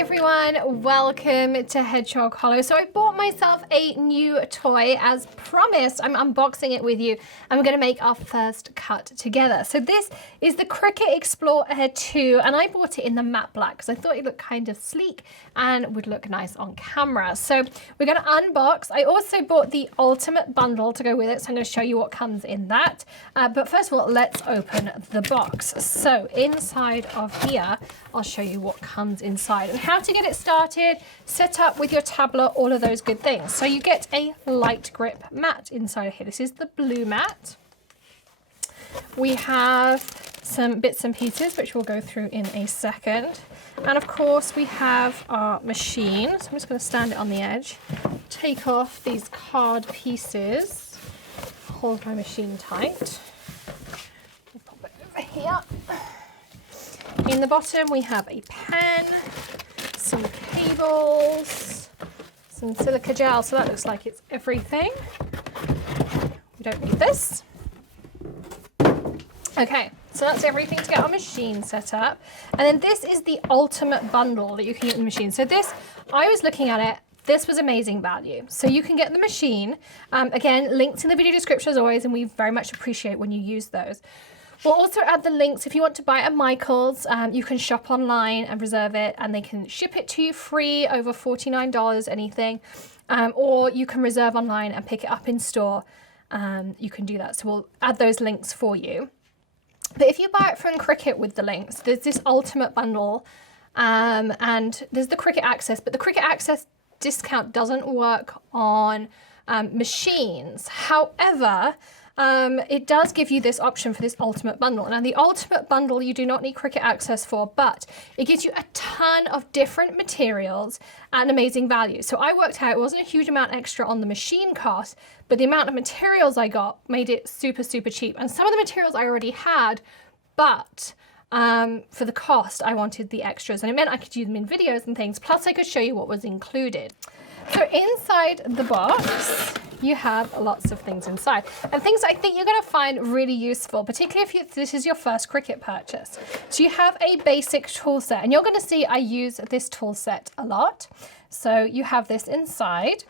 everyone, welcome to Hedgehog Hollow. So I bought myself a new toy as promised. I'm unboxing it with you and we're going to make our first cut together. So this is the Cricut Explore Air 2 and I bought it in the matte black because I thought it looked kind of sleek and would look nice on camera. So we're going to unbox. I also bought the ultimate bundle to go with it, so I'm going to show you what comes in that. But first of all, let's open the box. So inside of here, I'll show you what comes inside and how to get it started, set up with your tablet, all of those good things. So you get a light grip mat inside of here. This is the blue mat. We have some bits and pieces which we'll go through in a second. And of course we have our machine. So I'm just going to stand it on the edge, take off these card pieces, hold my machine tight. We'll pop it over here. In the bottom we have a pen, some cables, some silica gel, so that looks like it's everything. We don't need this. Okay, so that's everything to get our machine set up. And then this is the ultimate bundle that you can get in the machine. So this, I was looking at it, this was amazing value. So you can get the machine, again, links in the video description as always, and we very much appreciate when you use those. We'll also add the links if you want to buy at Michael's. You can shop online and reserve it and they can ship it to you free, over $49 anything, or you can reserve online and pick it up in store. You can do that, so we'll add those links for you. But if you buy it from Cricut with the links, there's this ultimate bundle and there's the Cricut Access, but the Cricut Access discount doesn't work on machines. However, it does give you this option for this ultimate bundle. Now the ultimate bundle you do not need Cricut Access for, but it gives you a ton of different materials at an amazing value. So I worked out it wasn't a huge amount extra on the machine cost, but the amount of materials I got made it super, super cheap. And some of the materials I already had, but for the cost, I wanted the extras. And it meant I could use them in videos and things, plus I could show you what was included. So inside the box, you have lots of things inside and things I think you're going to find really useful, particularly if this is your first Cricut purchase. So you have a basic tool set and you're going to see I use this tool set a lot. So you have this inside.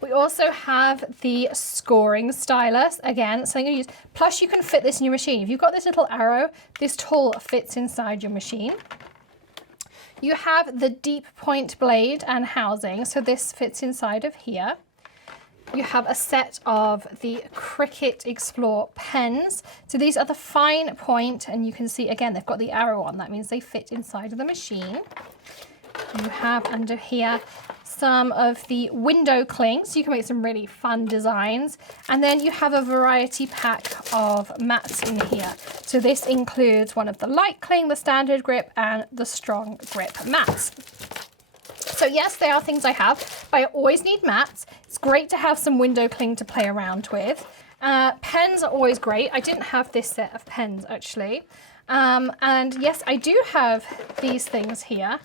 We also have the scoring stylus, again, something you use. Plus you can fit this in your machine. If you've got this little arrow, this tool fits inside your machine. You have the deep point blade and housing, so this fits inside of here. You have a set of the Cricut Explore pens. So these are the fine point, and you can see, again, they've got the arrow on. That means they fit inside of the machine. You have under here some of the window clings. You can make some really fun designs. And then you have a variety pack of mats in here. So this includes one of the light cling, the standard grip, and the strong grip mats. So yes, they are things I have, but I always need mats. It's great to have some window cling to play around with. Pens are always great. I didn't have this set of pens actually. And yes, I do have these things here.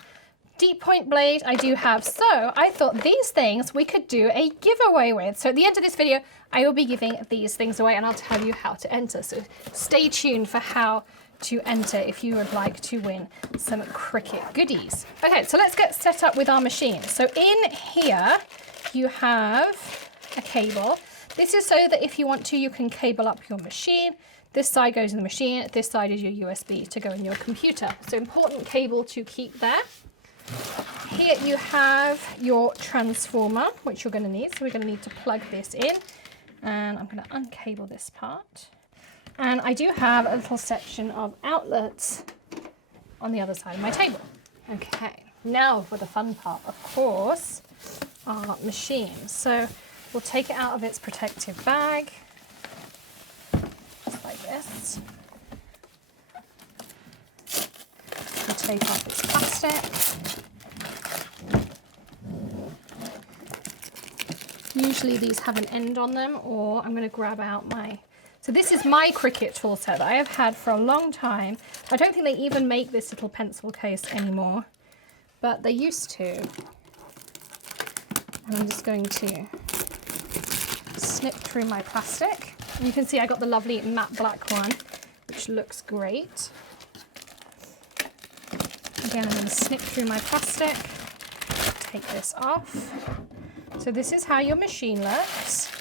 Deep point blade I do have, so I thought these things we could do a giveaway with. So at the end of this video, I will be giving these things away and I'll tell you how to enter. So stay tuned for how to enter if you would like to win some Cricut goodies. Okay, so let's get set up with our machine. So in here, you have a cable. This is so that if you want to, you can cable up your machine. This side goes in the machine, this side is your USB to go in your computer. So important cable to keep there. Here you have your transformer, which you're going to need. So we're going to need to plug this in. And I'm going to uncable this part. And I do have a little section of outlets on the other side of my table. Okay, now for the fun part, of course, our machine. So we'll take it out of its protective bag, just like this. We'll take off its plastic. Usually these have an end on them, or I'm going to grab out my... So this is my Cricut tool set that I have had for a long time. I don't think they even make this little pencil case anymore, but they used to. And I'm just going to snip through my plastic. And you can see I got the lovely matte black one, which looks great. Again, I'm going to snip through my plastic, take this off. So this is how your machine looks.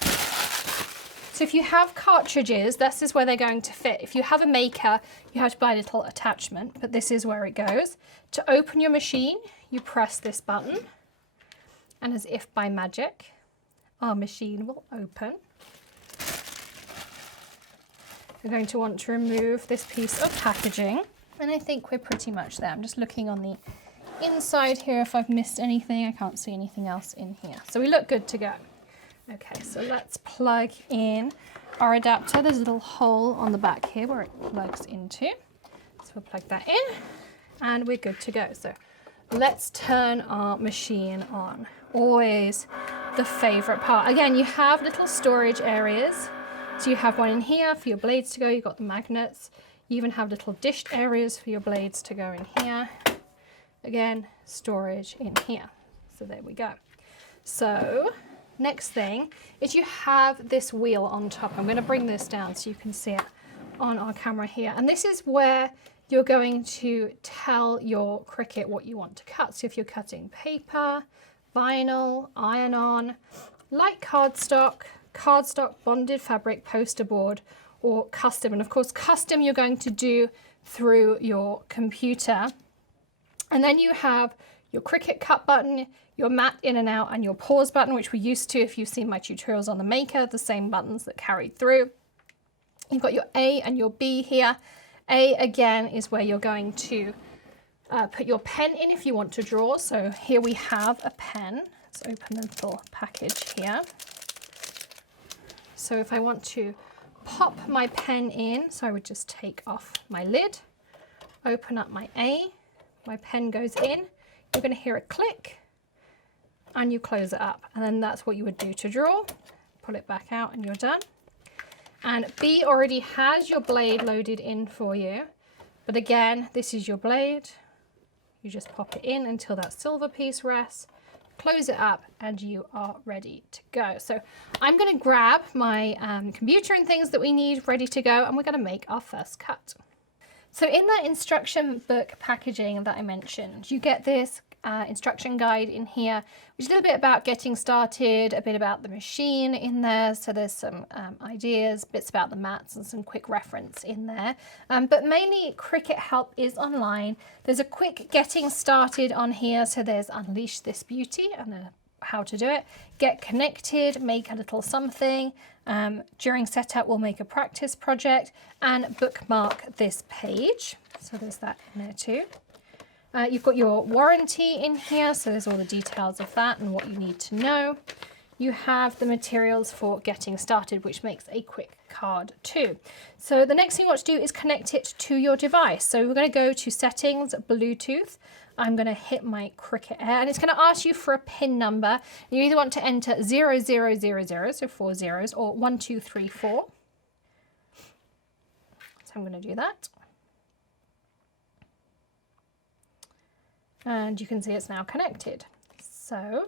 So if you have cartridges, this is where they're going to fit. If you have a maker, you have to buy a little attachment, but this is where it goes. To open your machine, you press this button, and as if by magic, our machine will open. You're going to want to remove this piece of packaging, and I think we're pretty much there. I'm just looking on the inside here if I've missed anything. I can't see anything else in here. So we look good to go. Okay, so let's plug in our adapter. There's a little hole on the back here where it plugs into. So we'll plug that in and we're good to go. So let's turn our machine on. Always the favorite part. Again, you have little storage areas. So you have one in here for your blades to go. You've got the magnets. You even have little dished areas for your blades to go in here. Again, storage in here. So there we go. So next thing is you have this wheel on top. I'm going to bring this down so you can see it on our camera here. And this is where you're going to tell your Cricut what you want to cut. So if you're cutting paper, vinyl, iron-on, light cardstock, bonded fabric, poster board, or custom. And of course, custom you're going to do through your computer. And then you have your Cricut cut button, your mat in and out, and your pause button, which we're used to if you've seen my tutorials on the Maker, the same buttons that carried through. You've got your A and your B here. A, again, is where you're going to put your pen in if you want to draw. So here we have a pen. Let's open the little package here. So if I want to pop my pen in, so I would just take off my lid, open up my A, my pen goes in, you're going to hear a click, and you close it up. And then that's what you would do to draw. Pull it back out and you're done. And B already has your blade loaded in for you. But again, this is your blade. You just pop it in until that silver piece rests, close it up, and you are ready to go. So I'm going to grab my computer and things that we need ready to go, and we're going to make our first cut. So in that instruction book packaging that I mentioned, you get this instruction guide in here, which is a little bit about getting started, a bit about the machine in there. So there's some ideas, bits about the mats, and some quick reference in there. But mainly Cricut help is online. There's a quick getting started on here. So there's Unleash This Beauty and how to do it. Get connected, make a little something. During setup, we'll make a practice project and bookmark this page. So there's that in there too. You've got your warranty in here, so there's all the details of that and what you need to know. You have the materials for getting started, which makes a quick card too. So the next thing you want to do is connect it to your device. So we're going to go to Settings, Bluetooth. I'm going to hit my Cricut Air, and it's going to ask you for a pin number. You either want to enter 0000, so 4 zeros, or 1234. So I'm going to do that. And you can see it's now connected. So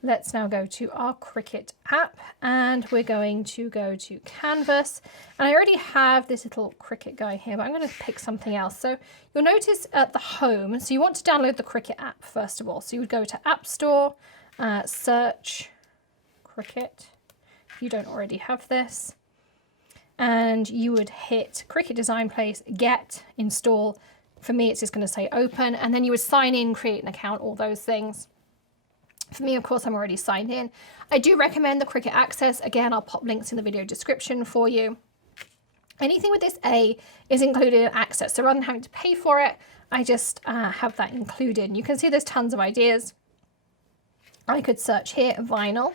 let's now go to our Cricut app, and we're going to go to Canvas. And I already have this little Cricut going here, but I'm going to pick something else. So you'll notice at the home, so you want to download the Cricut app first of all. So you would go to App Store, search Cricut, if you don't already have this. And you would hit Cricut Design Place, Get, Install. For me, it's just going to say open, and then you would sign in, create an account, all those things. For me, of course, I'm already signed in. I do recommend the Cricut Access. Again, I'll pop links in the video description for you. Anything with this A is included in Access. So rather than having to pay for it, I just have that included. And you can see there's tons of ideas. I could search here, vinyl,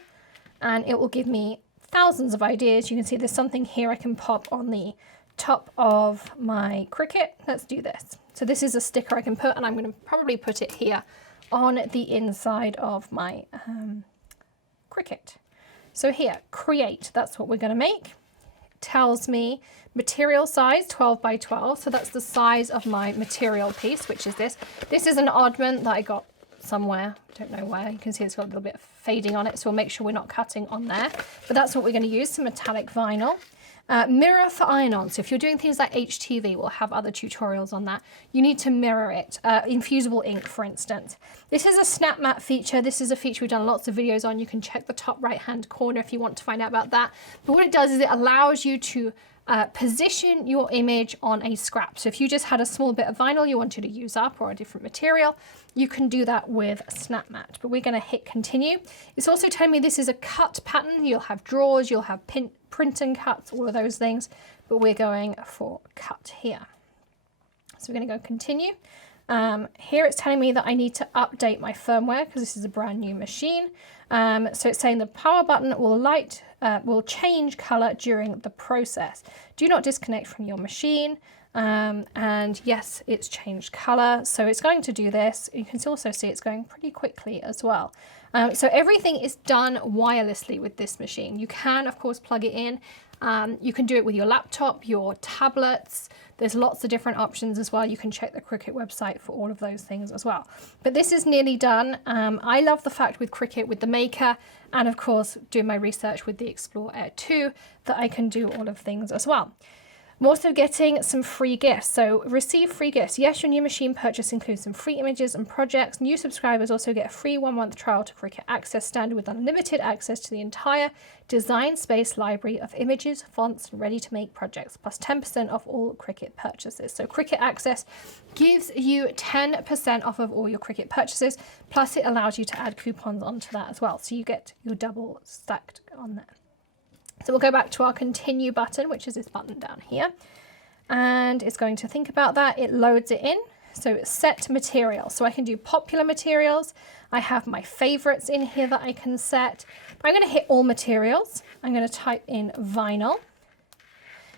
and it will give me thousands of ideas. You can see there's something here I can pop on the top of my Cricut. Let's do this. So this is a sticker I can put, and I'm going to probably put it here on the inside of my Cricut. So here, create, that's what we're going to make. It tells me material size 12 by 12. So that's the size of my material piece, which is this. This is an oddment that I got somewhere. I don't know where. You can see it's got a little bit of fading on it. So we'll make sure we're not cutting on there. But that's what we're going to use, some metallic vinyl. Mirror for iron-on. So if you're doing things like HTV, we'll have other tutorials on that. You need to mirror it. Infusible ink, for instance. This is a snap mat feature. This is a feature we've done lots of videos on. You can check the top right-hand corner if you want to find out about that. But what it does is it allows you to position your image on a scrap. So if you just had a small bit of vinyl you wanted to use up or a different material, you can do that with Snap Mat. But we're going to hit continue. It's also telling me this is a cut pattern. You'll have drawers, you'll have print and cuts, all of those things, but we're going for cut here. So we're going to go continue. Here it's telling me that I need to update my firmware because this is a brand new machine. So it's saying the power button will change color during the process. Do not disconnect from your machine. And yes, it's changed color. So it's going to do this. You can also see it's going pretty quickly as well. So everything is done wirelessly with this machine. You can, of course, plug it in. You can do it with your laptop, your tablets. There's lots of different options as well. You can check the Cricut website for all of those things as well. But this is nearly done. I love the fact with Cricut, with the Maker, and of course, doing my research with the Explore Air 2, that I can do all of things as well. I'm also getting some free gifts. So receive free gifts. Yes, your new machine purchase includes some free images and projects. New subscribers also get a free 1-month trial to Cricut Access Standard with unlimited access to the entire Design Space library of images, fonts, and ready-to-make projects, plus 10% off all Cricut purchases. So Cricut Access gives you 10% off of all your Cricut purchases, plus it allows you to add coupons onto that as well. So you get your double stacked on there. So we'll go back to our continue button, which is this button down here. And it's going to think about that. It loads it in. So it's set material. So I can do popular materials. I have my favorites in here that I can set. I'm going to hit all materials. I'm going to type in vinyl.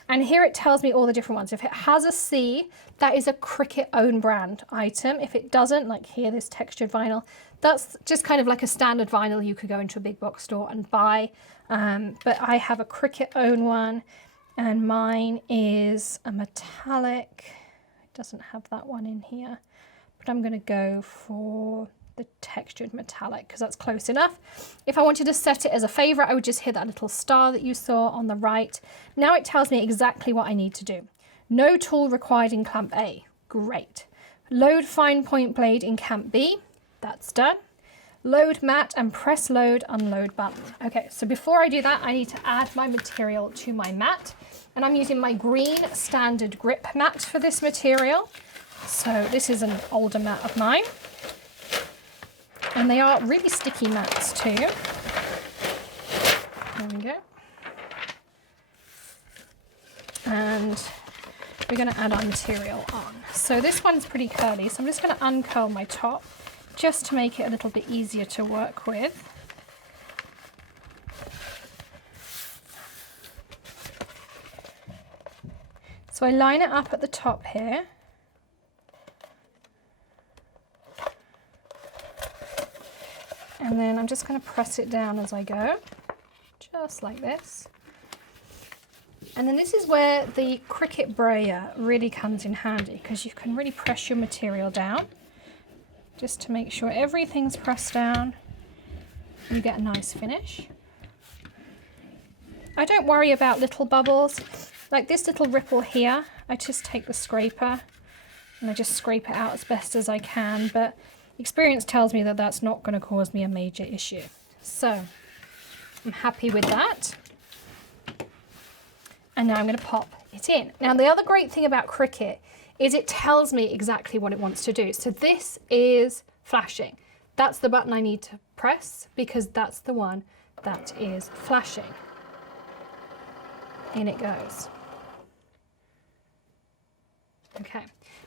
And here it tells me all the different ones. If it has a C, that is a Cricut own brand item. If it doesn't, like here, this textured vinyl, that's just kind of like a standard vinyl you could go into a big box store and buy. But I have a Cricut own one, and mine is a metallic. It doesn't have that one in here, but I'm going to go for the textured metallic because that's close enough. If I wanted to set it as a favorite, I would just hit that little star that you saw on the right. Now it tells me exactly what I need to do. No tool required in clamp A. Great. Load fine point blade in clamp B. That's done. Load mat and press load unload button. Okay, so before I do that, I need to add my material to my mat. And I'm using my green StandardGrip mat for this material. So this is an older mat of mine. And they are really sticky mats too. There we go. And we're going to add our material on. So this one's pretty curly, so I'm just going to uncurl my top just to make it a little bit easier to work with. So I line it up at the top here. And then I'm just going to press it down as I go, just like this. And then this is where the Cricut Brayer really comes in handy, because you can really press your material down just to make sure everything's pressed down and you get a nice finish. I don't worry about little bubbles. Like this little ripple here, I just take the scraper and I just scrape it out as best as I can, but experience tells me that that's not going to cause me a major issue. So I'm happy with that. And now I'm going to pop it in. Now the other great thing about Cricut is it tells me exactly what it wants to do. So this is flashing. That's the button I need to press because that's the one that is flashing. In it goes. Okay.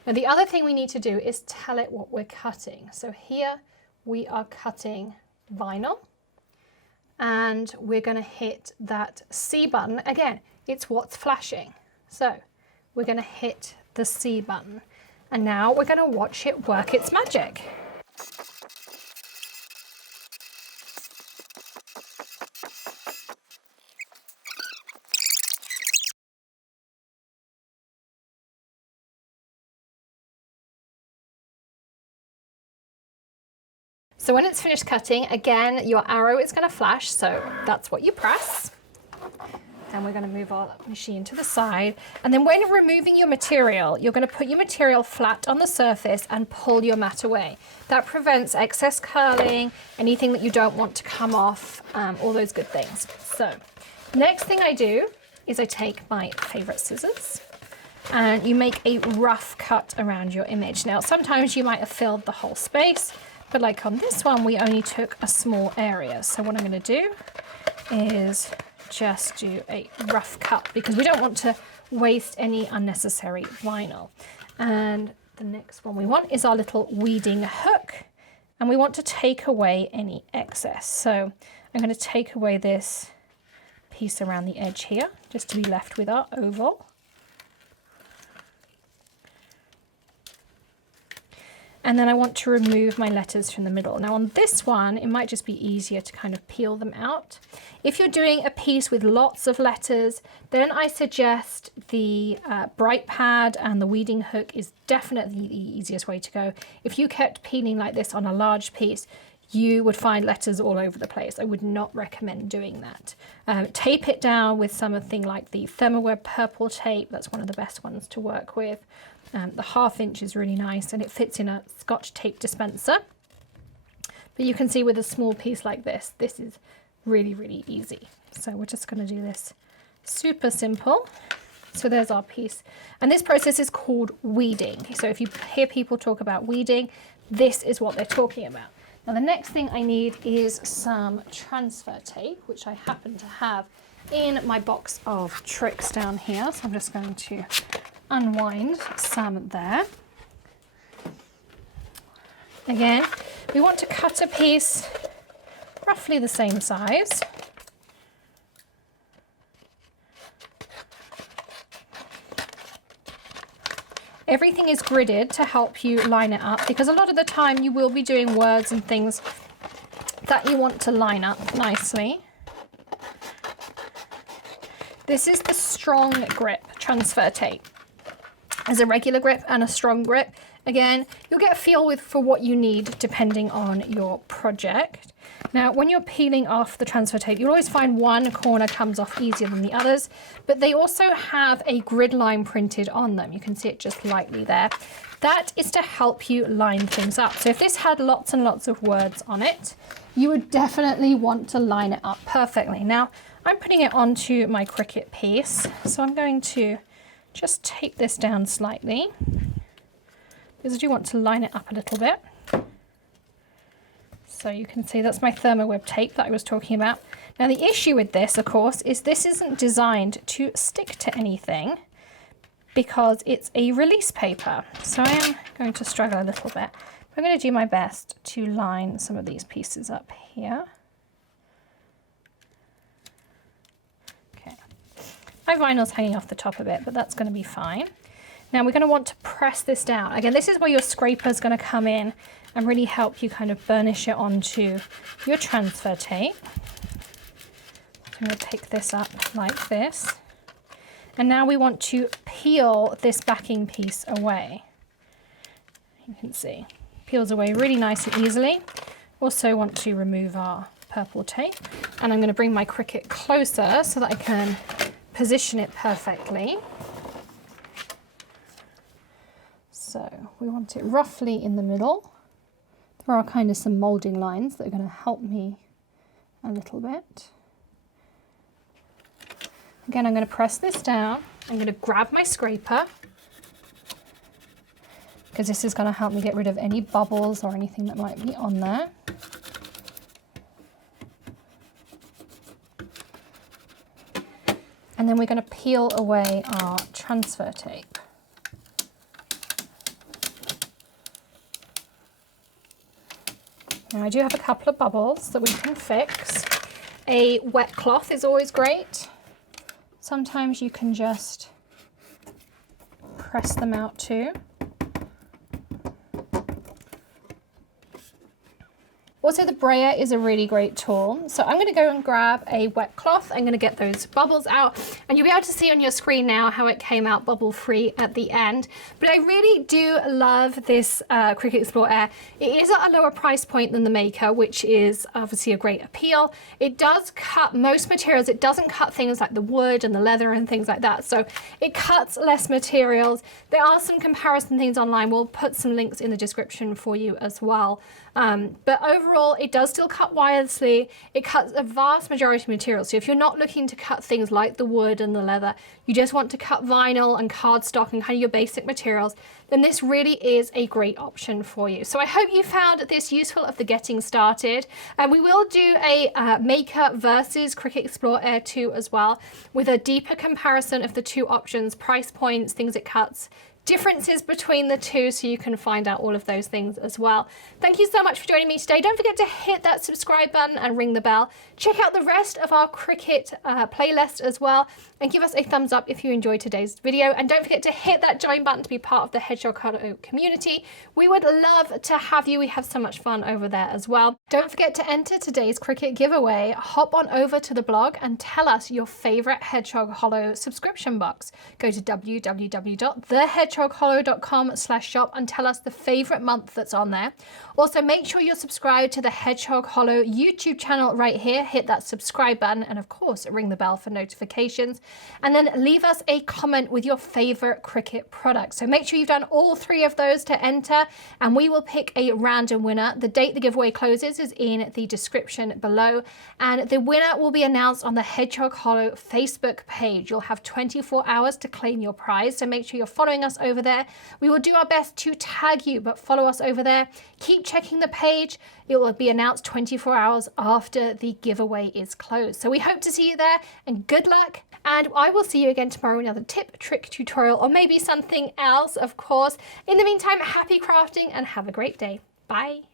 Now the other thing we need to do is tell it what we're cutting. So here we are cutting vinyl and we're going to hit that C button. Again, it's what's flashing. So we're going to hit the C button and now we're going to watch it work its magic. So when it's finished cutting, again, your arrow is going to flash, so that's what you press. Then we're going to move our machine to the side. And then when you're removing your material, you're going to put your material flat on the surface and pull your mat away. That prevents excess curling, anything that you don't want to come off, all those good things. So next thing I do is I take my favorite scissors and you make a rough cut around your image. Now, sometimes you might have filled the whole space, but like on this one, we only took a small area. So what I'm going to do is just do a rough cut because we don't want to waste any unnecessary vinyl. And the next one we want is our little weeding hook, and we want to take away any excess. So I'm going to take away this piece around the edge here just to be left with our oval. And then I want to remove my letters from the middle. Now on this one, it might just be easier to kind of peel them out. If you're doing a piece with lots of letters, then I suggest the bright pad and the weeding hook is definitely the easiest way to go. If you kept peeling like this on a large piece, you would find letters all over the place. I would not recommend doing that. Tape it down with something like the Thermware purple tape. That's one of the best ones to work with. The 1/2 inch is really nice and it fits in a Scotch tape dispenser. But you can see with a small piece like this, this is really, really easy. So we're just going to do this super simple. So there's our piece. And this process is called weeding. So if you hear people talk about weeding, this is what they're talking about. Now the next thing I need is some transfer tape, which I happen to have in my box of tricks down here. So I'm just going to unwind some there. Again, we want to cut a piece roughly the same size. Everything is gridded to help you line it up because a lot of the time you will be doing words and things that you want to line up nicely. This is the strong grip transfer tape. There's a regular grip and a strong grip. Again, you'll get a feel for what you need depending on your project. Now, when you're peeling off the transfer tape, you'll always find one corner comes off easier than the others, but they also have a grid line printed on them. You can see it just lightly there. That is to help you line things up. So if this had lots and lots of words on it, you would definitely want to line it up perfectly. Now, I'm putting it onto my Cricut piece, so I'm going to just tape this down slightly because I do want to line it up a little bit. So you can see that's my Thermoweb tape that I was talking about. Now the issue with this, of course, is this isn't designed to stick to anything because it's a release paper. So I am going to struggle a little bit. I'm going to do my best to line some of these pieces up here. My vinyl's hanging off the top a bit, but that's going to be fine. Now we're going to want to press this down. Again, this is where your scraper is going to come in and really help you kind of burnish it onto your transfer tape. So I'm going to pick this up like this. And now we want to peel this backing piece away. You can see, peels away really nice and easily. Also want to remove our purple tape. And I'm going to bring my Cricut closer so that I can position it perfectly. So we want it roughly in the middle. There are kind of some molding lines that are going to help me a little bit. Again, I'm going to press this down. I'm going to grab my scraper because this is going to help me get rid of any bubbles or anything that might be on there. And then we're going to peel away our transfer tape. Now I do have a couple of bubbles that we can fix. A wet cloth is always great. Sometimes you can just press them out too. Also, the Brayer is a really great tool. So I'm going to go and grab a wet cloth. I'm going to get those bubbles out, and you'll be able to see on your screen now how it came out bubble free at the end. But I really do love this Cricut Explore Air. It is at a lower price point than the Maker, which is obviously a great appeal. It does cut most materials. It doesn't cut things like the wood and the leather and things like that. So it cuts less materials. There are some comparison things online. We'll put some links in the description for you as well. But overall, it does still cut wirelessly. It cuts a vast majority of materials. So if you're not looking to cut things like the wood and the leather, you just want to cut vinyl and cardstock and kind of your basic materials, then this really is a great option for you. So I hope you found this useful of the getting started. And we will do a Maker versus Cricut Explore Air 2 as well, with a deeper comparison of the two options, price points, things it cuts, differences between the two, so you can find out all of those things as well. Thank you so much for joining me today. Don't forget to hit that subscribe button and ring the bell. Check out the rest of our Cricut playlist as well, and give us a thumbs up if you enjoyed today's video. And don't forget to hit that join button to be part of the Hedgehog Hollow community. We would love to have you. We have so much fun over there as well. Don't forget to enter today's Cricut giveaway. Hop on over to the blog and tell us your favorite Hedgehog Hollow subscription box. Go to www.thehedgehoghollow.com/shop and tell us the favorite month that's on there. Also, make sure you're subscribed to the Hedgehog Hollow YouTube channel right here. Hit that subscribe button and of course ring the bell for notifications. And then leave us a comment with your favorite Cricut product. So make sure you've done all 3 of those to enter, and we will pick a random winner. The date the giveaway closes is in the description below, and the winner will be announced on the Hedgehog Hollow Facebook page. You'll have 24 hours to claim your prize, so make sure you're following us over there. We will do our best to tag you, but follow us over there. Keep checking the page. It will be announced 24 hours after the giveaway is closed. So we hope to see you there, and good luck. And I will see you again tomorrow with another tip, trick, tutorial, or maybe something else, of course. In the meantime, happy crafting and have a great day. Bye.